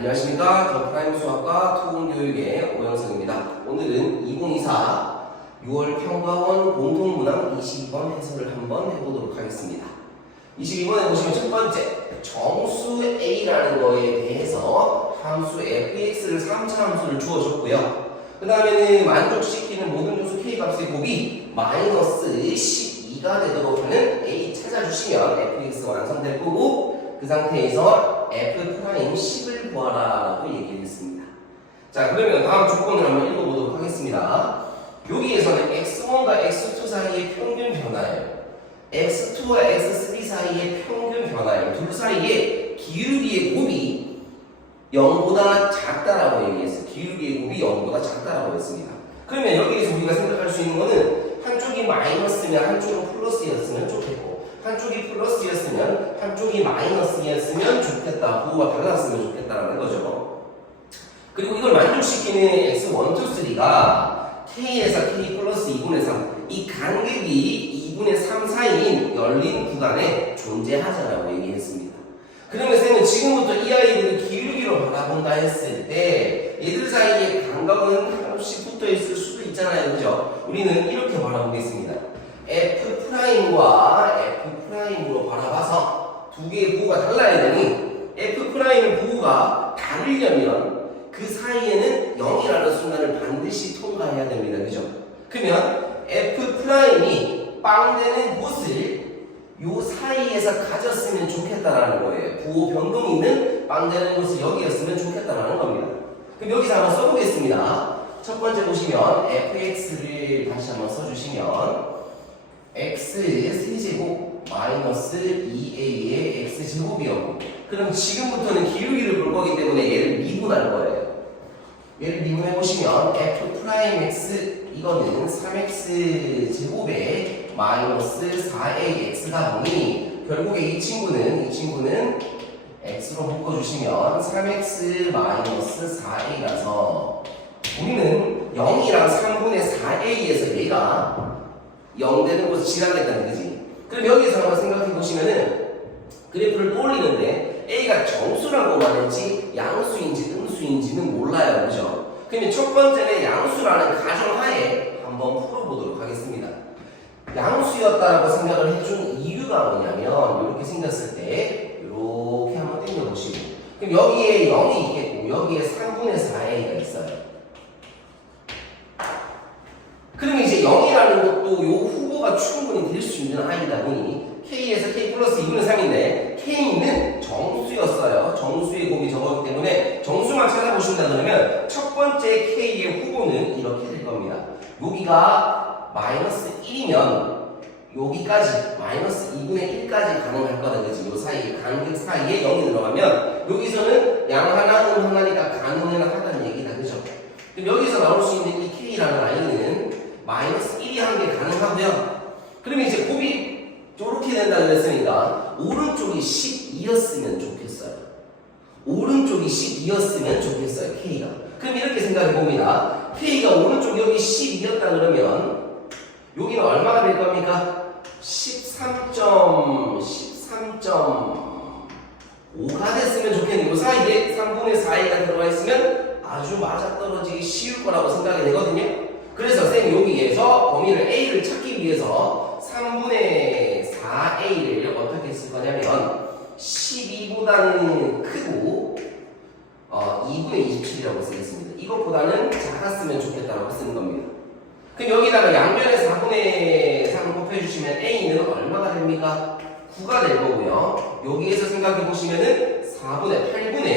안녕하십니까. 더 프라임 수학과 토공교육의 오영석입니다. 오늘은 2024 6월 평가원 공통문항 22번 해설을 한번 해보도록 하겠습니다. 22번에 보시면 첫 번째, 정수 A라는 거에 대해서 함수 fx를 3차 함수를 주어줬고요. 그 다음에는 만족시키는 모든 요소 k 값의 곱이 마이너스 12가 되도록 하는 A 찾아주시면 fx 완성될 거고, 그 상태에서 f'10을 구하라 라고 얘기했습니다. 자, 그러면 다음 조건을 한번 읽어보도록 하겠습니다. 여기에서는 x1과 x2 사이의 평균 변화예요. x2와 x3 사이의 평균 변화예요. 둘 사이의 기울기의 곱이 0보다 작다라고 얘기했어요. 기울기의 곱이 0보다 작다라고 했습니다. 그러면 여기에서 우리가 생각할 수 있는 거는 한쪽이 마이너스면 한쪽은 플러스였으면 좋겠고, 한쪽이 플러스였으면 한쪽이 마이너스였으면 좋겠다. 부호가 달랐으면 좋겠다라는 거죠. 그리고 이걸 만족시키는 x1, 2, 3가 k에서 k 플러스 2분의 3, 이 간격이 2분의 3 사이인 열린 구간에 존재하자라고 얘기했습니다. 그러면 쌤은 지금부터 이 아이들을 기울기로 바라본다 했을 때 얘들 사이에 간격은 한없이 붙어 있을 수도 있잖아요. 그죠? 우리는 이렇게 바라보겠습니다. F'과 F'으로 바라봐서 두 개의 부호가 달라야 되니 F'의 부호가 다르려면 그 사이에는 0이라는 순간을 반드시 통과해야 됩니다. 그죠? 그러면 F'이 빵 되는 곳을 요 사이에서 가졌으면 좋겠다라는 거예요. 부호 변동이 있는 빵 되는 곳을 여기였으면 좋겠다라는 겁니다. 그럼 여기서 한번 써보겠습니다. 첫 번째 보시면 fx를 다시 한번 써주시면 x 세제곱 마이너스 2a의 x제곱이었고, 그럼 지금부터는 기울기를 볼 거기 때문에 얘를 미분할 거예요. 얘를 미분해 보시면 f'x 이거는 3x 제곱에 마이너스 4ax가 보니 결국에 이 친구는 x로 묶어주시면 3x 마이너스 4a라서 우리는 0이랑 3분의 4a에서 얘가 0 되는 곳을 지나겠다는 거지. 그럼 여기서 한번 생각해 보시면은 그래프를 떠올리는데 a가 정수라고만 했지 양수인지 음수인지는 몰라요. 그죠? 그러면 첫 번째는 양수라는 가정하에 한번 풀어보도록 하겠습니다. 양수였다라고 생각을 해준 이유가 뭐냐면 이렇게 생겼을 때 이렇게 한번 당겨보시고, 그럼 여기에 0이 있겠고 여기에 3분의 4a가 있어요. 그러면 이제 0이라는 것도 요 후보가 충분히 될 수 있는 아이다 보니 k에서 k 플러스 2분의 3인데 k는 정수였어요. 정수의 곱이 저거기 때문에 정수만 찾아보신다 그러면 첫 번째 k의 후보는 이렇게 될 겁니다. 여기가 마이너스 1이면 여기까지 마이너스 2분의 1까지 가능할 거다. 그지? 요 사이 간격 사이에 0이 들어가면 여기서는 양 하나 음 하나니까 가능은 하다는 얘기다. 그죠? 그럼 여기서 나올 수 있는 이 k라는 아이는 마이너스 1이 한 개 가능하고요. 그러면 이제 곱이 이렇게 된다 그랬으니까 오른쪽이 12였으면 좋겠어요. 오른쪽이 12였으면 좋겠어요. k가. 그럼 이렇게 생각해 봅니다. k가 오른쪽 여기 12였다 그러면 여기는 얼마가 될 겁니까? 13.5가 됐으면 좋겠네요. 이 사이에 3분의 4a가 들어가 있으면 아주 맞아떨어지기 쉬울 거라고 생각이 되거든요. 그래서 쌤 여기에서 범위를 a를 찾기 위해서 3분의 4a를 어떻게 쓸 거냐면 12보다는 크고 2분의 27이라고 쓰겠습니다. 이것보다는 작았으면 좋겠다라고 쓰는 겁니다. 그럼 여기다가 양변에 4분의 3을 곱해주시면 a는 얼마가 됩니까? 9가 될 거고요. 여기에서 생각해 보시면은 4분의 8분의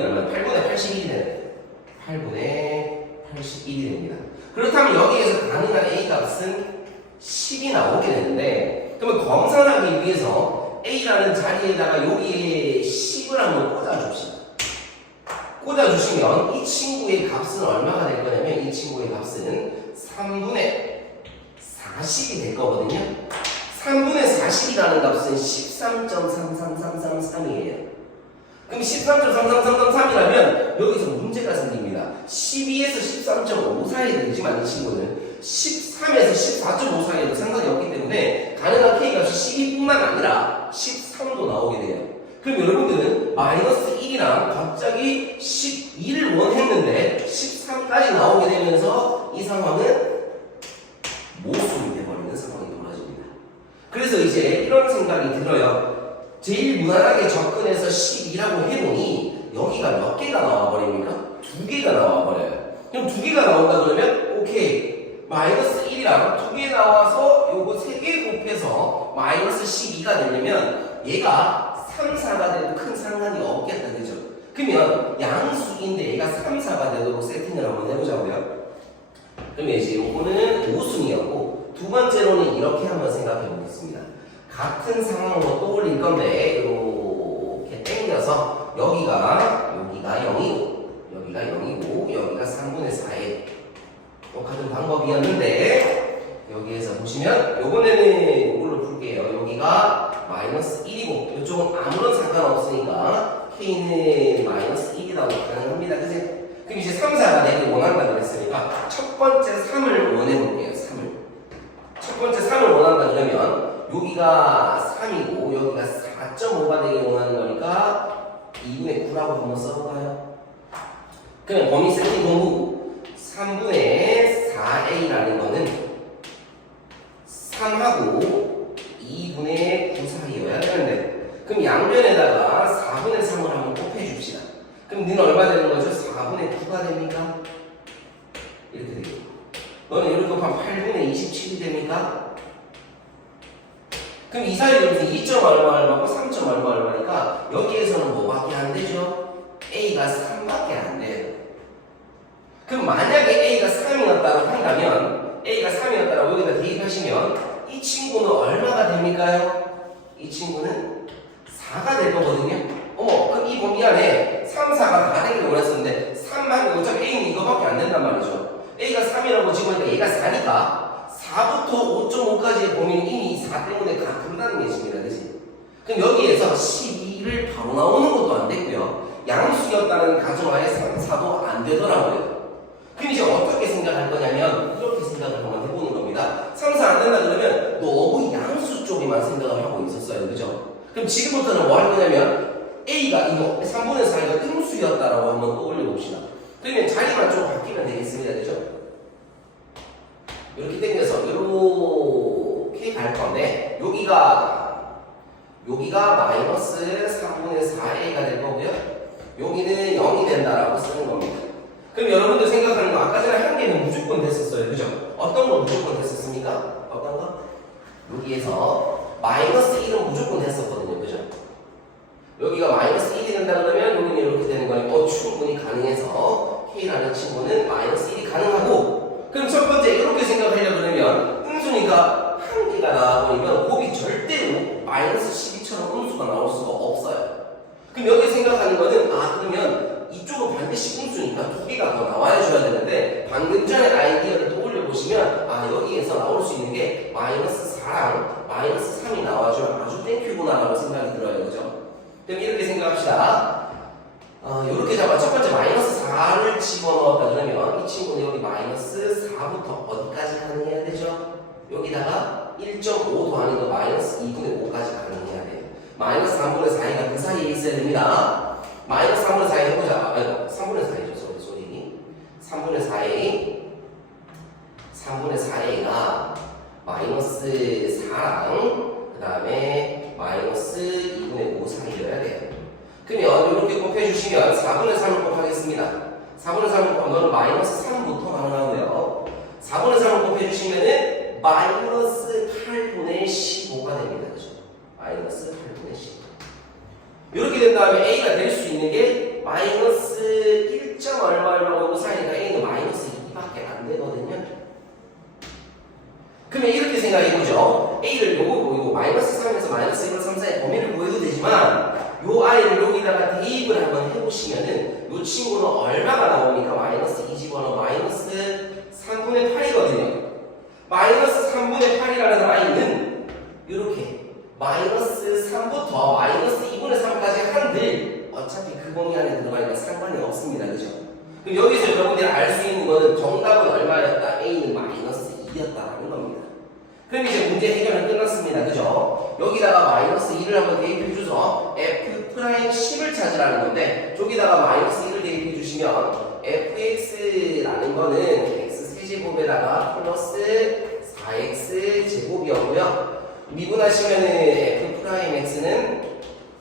얼마? 8분의 81이 되네. 8분의 81이 됩니다. 그렇다면 여기에서 가능한 a 값은 10이 나오게 되는데, 그러면 검산하기 위해서 a라는 자리에다가 여기에 10을 한번 꽂아줍시다. 꽂아주시면 이 친구의 값은 얼마가 될 거냐면 이 친구의 값은 3분의 40이 될 거거든요. 3분의 40이라는 값은 13.33333이에요. 그럼 13.33333이라면 여기서 문제가 생깁니다. 12에서 13.5 사이에 되지만 이 친구는 13에서 14.5 사이에도 상관이 없기 때문에 가능한 K값이 12뿐만 아니라 13도 나오게 돼요. 그럼 여러분들은 마이너스 1이랑 갑자기 12를 원했는데 13까지 나오게 되면서 이 상황은 모순이 돼버리는 상황이 벌어집니다. 그래서 이제 이런 생각이 들어요. 제일 무난하게 접근해서 12라고 해보니 여기가 몇 개가 나와버립니까? 2개가 나와버려요. 그럼 2개가 나온다 그러면 오케이, 마이너스 1이랑 2개 나와서 요거 3개 곱해서 마이너스 12가 되려면 얘가 3, 4가 돼도 큰 상관이 없겠다, 그죠? 그러면 양수인데 얘가 3, 4가 되도록 세팅을 한번 해보자고요. 그러면 이제 요거는 모순이었고, 두 번째로는 이렇게 한번 생각해 보겠습니다. 같은 상황으로 떠올릴 건데 이렇게 당겨서 여기가 0이고 여기가 0이고 여기가 3분의 4에 똑같은 방법이었는데 여기에서 보시면 요번에는 이걸로 풀게요. 여기가 마이너스 1이고 이쪽은 아무런 상관없으니까 K는 마이너스 1이라고 가능합니다. 그치? 그럼 이제 3, 4가 내가 원한다고 그랬으니까 첫 번째 3을 원해볼게요. 3을. 첫 번째 3을 원한다 그러면 여기가 3이고 여기가 4.5가 되길 원하는 거니까 2분의 9라고 한번 써볼까요? 그냥 범위 세팅 공부 3분의 4a라는 거는 3하고 2분의 9 사이여야 되는데 그럼 양변에다가 4분의 3을 한번 곱해줍시다. 그럼 너는 얼마 되는 거죠? 4분의 9가 됩니까? 이렇게 되겠죠. 너는 이렇게 곱하면 8분의 27이 됩니까? 그럼 이 사이에 무슨 2점 얼마고 3점 얼마니까 여기에서는 뭐밖에 안 되죠? A가 3밖에 안 돼요. 그럼 만약에 A가 3이었다고 한다면 A가 3이었다고 여기다 대입하시면 이 친구는 얼마가 됩니까요? 이 친구는 4가 될 거거든요. 어머, 그럼 이 범위 안에 3, 4가 다 되기를 원했었는데 3하면 어차피 A는 이거밖에 안 된단 말이죠. A가 3이라고 집어니까 얘가 4니까 4부터 5.5까지의 범위는 이미 4 때문에 다 그런다는 얘기입니다. 그치? 그럼 여기에서 12를 바로 나오는 것도 안 되고요. 양수였다는 가정하에 3, 4도 안 되더라고요. 그럼 이제 어떻게 생각할 거냐면 이렇게 생각을 한번 해보는 겁니다. 3, 4 안 된다 그러면 너무 양수 쪽에만 생각을 하고 있었어요. 그죠? 그럼 지금부터는 뭐 할 거냐면 A가 이거 3분의 4가 음수였다라고 한번 떠올려 봅시다. 그러면 자리만 좀 바뀌면 되겠습니다. 그죠? 이렇게 당겨서 이렇게 갈 건데 여기가 마이너스 3분의 4a가 될 거고요. 여기는 0이 된다라고 쓰는 겁니다. 그럼 여러분들 생각하는 거 아까 전에 한 개는 무조건 됐었어요. 그죠? 어떤 거 무조건 됐었습니까? 어떤 거? 여기에서 마이너스 1은 무조건 됐었거든요. 그죠? 여기가 마이너스 1이 된다 그러면 여기는 이렇게 되는 거니까 충분히 가능해서 K라는 친구는 마이너스 1이 가능하고 그럼 첫 번째 이렇게 생각하려고 그러면 음수니까 한 개가 나와버리면 곱이 절대로 마이너스 12처럼 음수가 나올 수가 없어요. 그럼 여기 생각하는 거는 그러면 이쪽은 반드시 음수니까 2개가 더 나와줘야 되는데 방금 전에 아이디어를 떠올려 보시면 여기에서 나올 수 있는 게 마이너스 4랑 마이너스 3이 나와주면 아주 땡큐구나라고 생각이 들어요. 그죠? 그럼 이렇게 생각합시다. 이렇게 잡아 첫 번째 마이너스 4를 집어넣었다 그러면 이 친구는 여기 마이너스 4부터 어디까지 가능해야 되죠? 여기다가 1.5도 아니고 마이너스 2분의 5까지 가능해야 돼요. 마이너스 3분의 4가 그 사이에 있어야 됩니다. 마이너스 3분의 4에 해보자. 3분의 4이죠. 소리. 3분의 4a가 마이너스 4랑 그 다음에 마이너스 2분의 5 사이여야 돼요. 그러면 이렇게 곱해주시면 4분의 3을 곱하겠습니다. 4분의 3을 곱하면 너는 마이너스 3부터 가능하고요. 4분의 3을 곱해주시면은 마이너스 8분의 15가 됩니다. 그죠? 마이너스 8분의 15. 이렇게 된 다음에 A가 될 수 있는 게 마이너스 1점 얼마라고 사이니까 A는 마이너스 2밖에 안 되거든요. 그러면 이렇게 생각해보죠. A를 요거 마이너스 3에서 마이너스 1, 3, 4의 범위를 구해도 되지만 요 아이를 여기다가 대입을 한번 해보시면은 요 친구는 얼마가 나옵니까? 마이너스 2 집어넣어 마이너스 3분의 8이거든요. 마이너스 3분의 8이라는 아이는 이렇게 마이너스 3부터 마이너스 2분의 3까지 한들 어차피 그 범위 안에 들어가니까 상관이 없습니다. 그죠? 그럼 여기서 여러분들이 알 수 있는 거는 정답은 얼마였다? A는 마이너스 2였다라는 겁니다. 그럼 이제 문제 해결은 끝났습니다. 그죠? 여기다가 마이너스 2를 한번 대입해줘서 F' 자체라는 건데 저기다가 마이너스 1을 대입해 주시면 fx라는 거는 x 세제곱에다가 플러스 4x 제곱이었고요. 미분하시면은 f 프라임 x는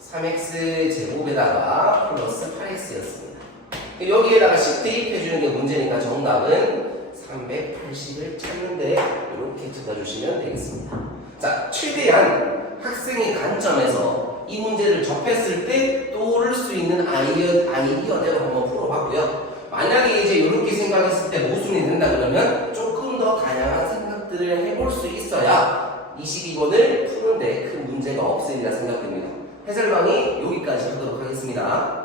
3x 제곱에다가 플러스 8x였습니다. 여기에다가 10 대입해 주는 게 문제니까 정답은 380을 찾는데 이렇게 적어주시면 되겠습니다. 자, 최대한 학생의 관점에서 이 문제를 접했을 때 떠오를 수 있는 아이디어대로 한번 풀어봤고요. 만약에 이제 이렇게 생각했을 때 모순이 된다 그러면 조금 더 다양한 생각들을 해볼 수 있어야 22번을 푸는데 큰 문제가 없으리라 생각됩니다. 해설방이 여기까지 하도록 하겠습니다.